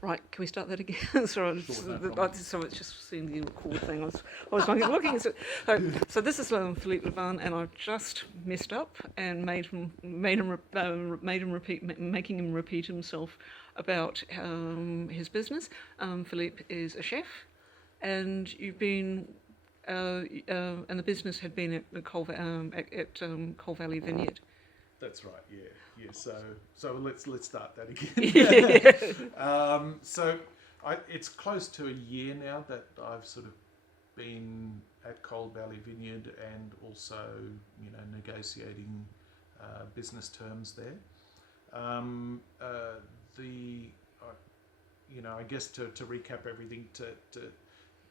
Right, can we start that again? Sorry, so it's just seeing the record thing. I was looking at it. So this is Philippe Levan, and I've just messed up and making him repeat himself about his business. Philippe is a chef, and you've been. And the business had been at Coal Valley Vineyard. That's right. Yeah. So let's start that again. It's close to a year now that I've sort of been at Coal Valley Vineyard and also, negotiating business terms there. I guess to recap everything,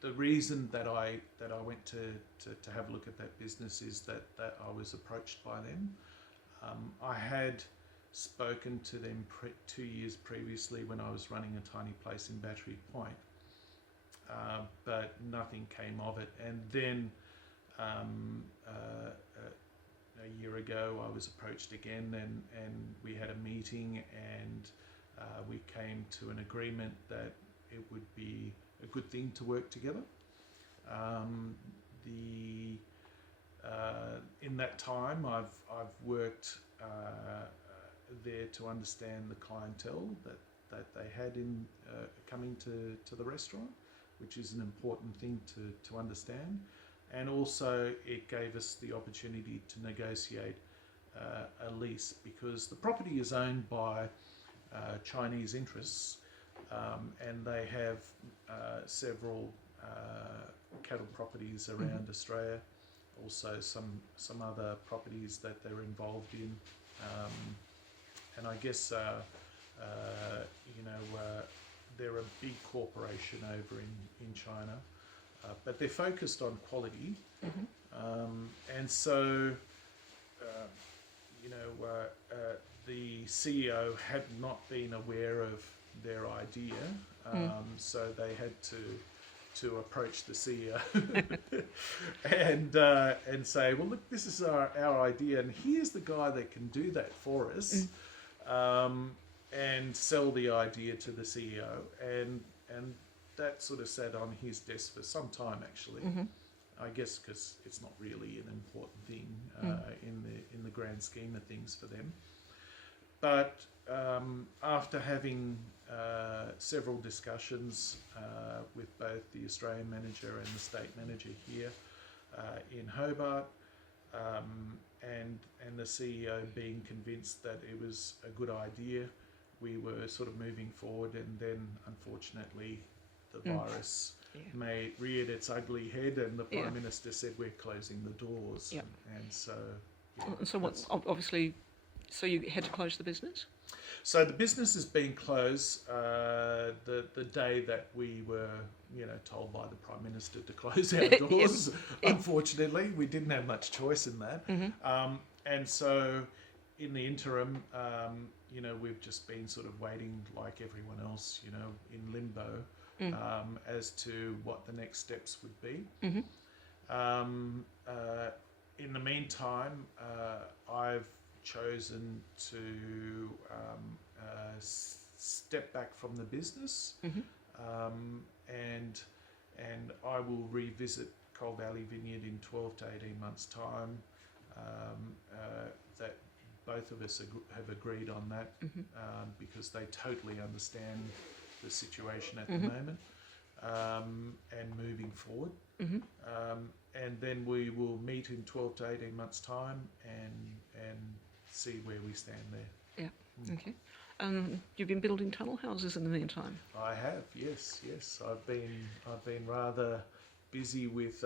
the reason that I went to have a look at that business is that I was approached by them. I had spoken to them 2 years previously when I was running a tiny place in Battery Point, but nothing came of it. And then a year ago I was approached again, and we had a meeting, and we came to an agreement that it would be a good thing to work together. In that time, I've worked there to understand the clientele that they had in coming to the restaurant, which is an important thing to understand. And also it gave us the opportunity to negotiate a lease, because the property is owned by Chinese interests, and they have several cattle properties around Australia, also some other properties that they're involved in, and I guess they're a big corporation over in China, but they're focused on quality, and so the CEO had not been aware of their idea, so they had to approach the CEO and say, well, look, this is our idea, and here's the guy that can do that for us, and sell the idea to the CEO, and that sort of sat on his desk for some time, actually. I guess because it's not really an important thing in the grand scheme of things for them. But after having several discussions with both the Australian manager and the state manager here in Hobart, and the CEO being convinced that it was a good idea, we were sort of moving forward, and then unfortunately the virus reared its ugly head, and the Prime Minister said we're closing the doors. And so what's obviously, so you had to close the business? So the business has been closed the day that we were, told by the Prime Minister to close our doors. Unfortunately, we didn't have much choice in that. And so in the interim, we've just been sort of waiting like everyone else, in limbo, as to what the next steps would be. In the meantime, I've chosen to step back from the business, and I will revisit Coal Valley Vineyard in 12 to 18 months' time. That both of us have agreed on that, because they totally understand the situation at the moment, and moving forward. And then we will meet in 12 to 18 months' time and see where we stand there. Yeah. Okay. You've been building tunnel houses in the meantime. I have, yes. I've been rather busy with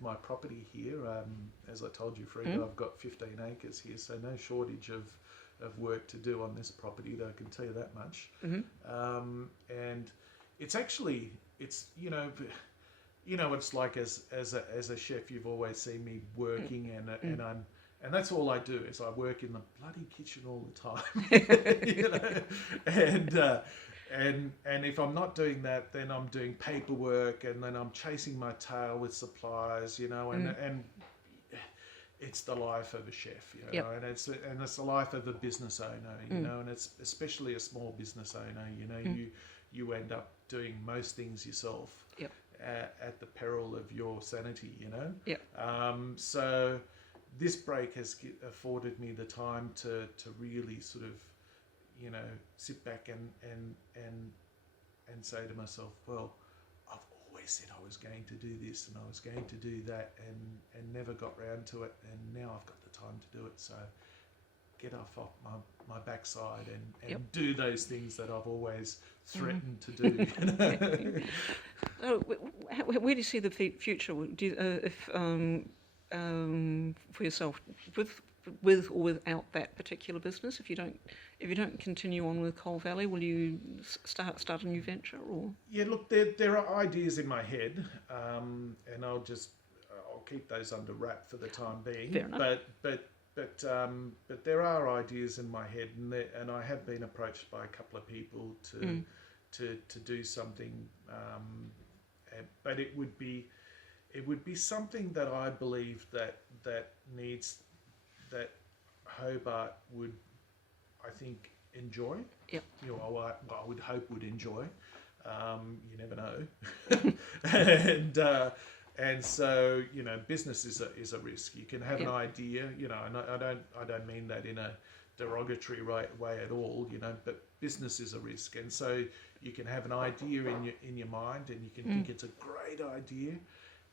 my property here. As I told you, Frida, I've got 15 acres here, so no shortage of work to do on this property, though, I can tell you that much. And it's actually, it's it's like as a chef, you've always seen me working, and that's all I do, is I work in the bloody kitchen all the time. And if I'm not doing that, then I'm doing paperwork, and then I'm chasing my tail with suppliers, and it's the life of a chef, and it's the life of a business owner, and it's especially a small business owner, you end up doing most things yourself. Yep. At the peril of your sanity, Yep. So this break has afforded me the time to really sort of, sit back and say to myself, well, I've always said I was going to do this and I was going to do that and never got round to it, and now I've got the time to do it. So get off my backside and Yep. do those things that I've always threatened to do. Where do you see the future? Do you, for yourself, with or without that particular business? If you don't continue on with Coal Valley, will you start a new venture or? Yeah, look, there are ideas in my head, and I'll keep those under wrap for the time being. Fair enough. But there are ideas in my head, and I have been approached by a couple of people to do something, but it would be something that I believe that Hobart would, I think, enjoy. Yep. I would hope would enjoy. You never know. And so, business is a risk. You can have an idea, and I don't mean that in a derogatory way at all, but business is a risk. And so you can have an idea in your mind, and you can think it's a great idea,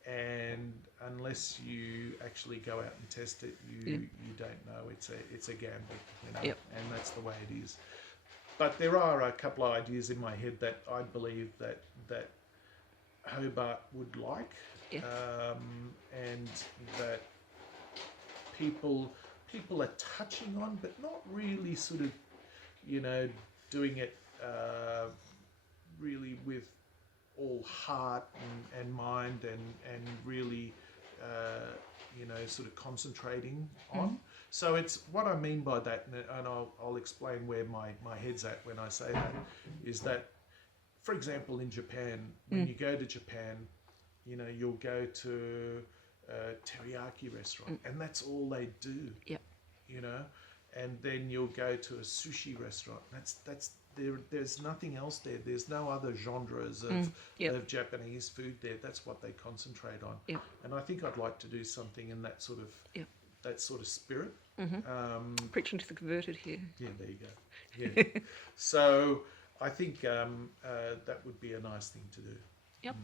and unless you actually go out and test it, you don't know. It's a gamble, Yep. and that's the way it is. But there are a couple of ideas in my head that I believe that Hobart would like. Yeah. And that people are touching on, but not really sort of, doing it really with all heart and mind and really, sort of concentrating on. So it's what I mean by that, and I'll explain where my head's at when I say that, is that, for example, in Japan, when you go to Japan, you'll go to a teriyaki restaurant, and that's all they do. Yep. And then you'll go to a sushi restaurant. That's there's nothing else there. There's no other genres of Japanese food there. That's what they concentrate on. Yep. And I think I'd like to do something in that sort of spirit. Preaching to the converted here. Yeah, there you go. Yeah. So I think that would be a nice thing to do. Yep.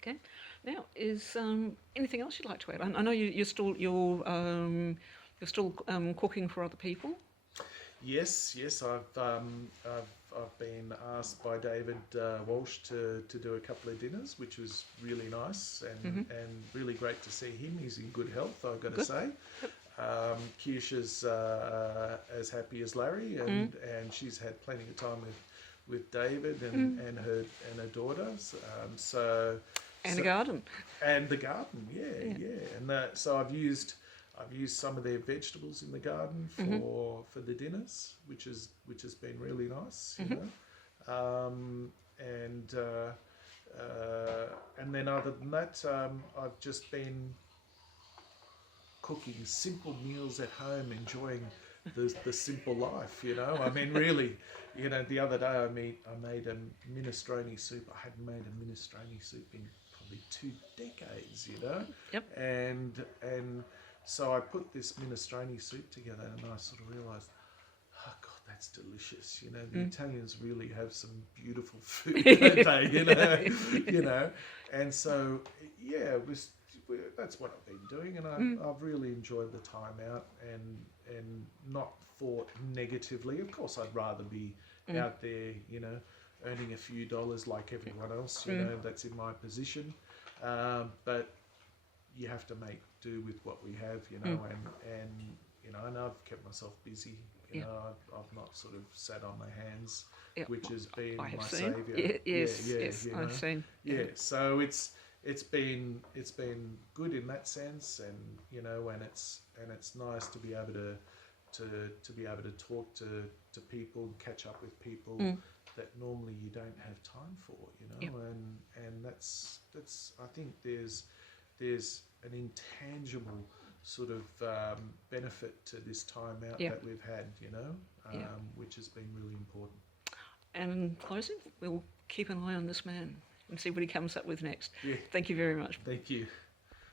Okay. Now, is anything else you'd like to add? I know you're still cooking for other people. Yes. I've been asked by David Walsh to do a couple of dinners, which was really nice and really great to see him. He's in good health, I've got to say. Keisha's as happy as Larry, and she's had plenty of time with David and her daughter. And the garden. And the garden, yeah. And so I've used some of their vegetables in the garden for the dinners, which has been really nice, and then other than that, I've just been cooking simple meals at home, enjoying the simple life, I mean, really, the other day I made a minestrone soup. I hadn't made a minestrone soup in probably 2 decades, Yep. And so I put this minestrone soup together, and I sort of realised, oh God, that's delicious. The Italians really have some beautiful food, don't they? And so that's what I've been doing, and I've really enjoyed the time out and not thought negatively. Of course, I'd rather be out there, earning a few dollars like everyone else, that's in my position. But you have to make do with what we have, and I've kept myself busy. I've not sort of sat on my hands, which has been my saviour. Yes, I've seen. Yeah, so it's been good in that sense, and and it's nice to be able to talk to people, catch up with people that normally you don't have time for, and that's I think there's an intangible sort of benefit to this time out that we've had, which has been really important. And in closing, we'll keep an eye on this man and see what he comes up with next. Yeah. Thank you very much. Thank you.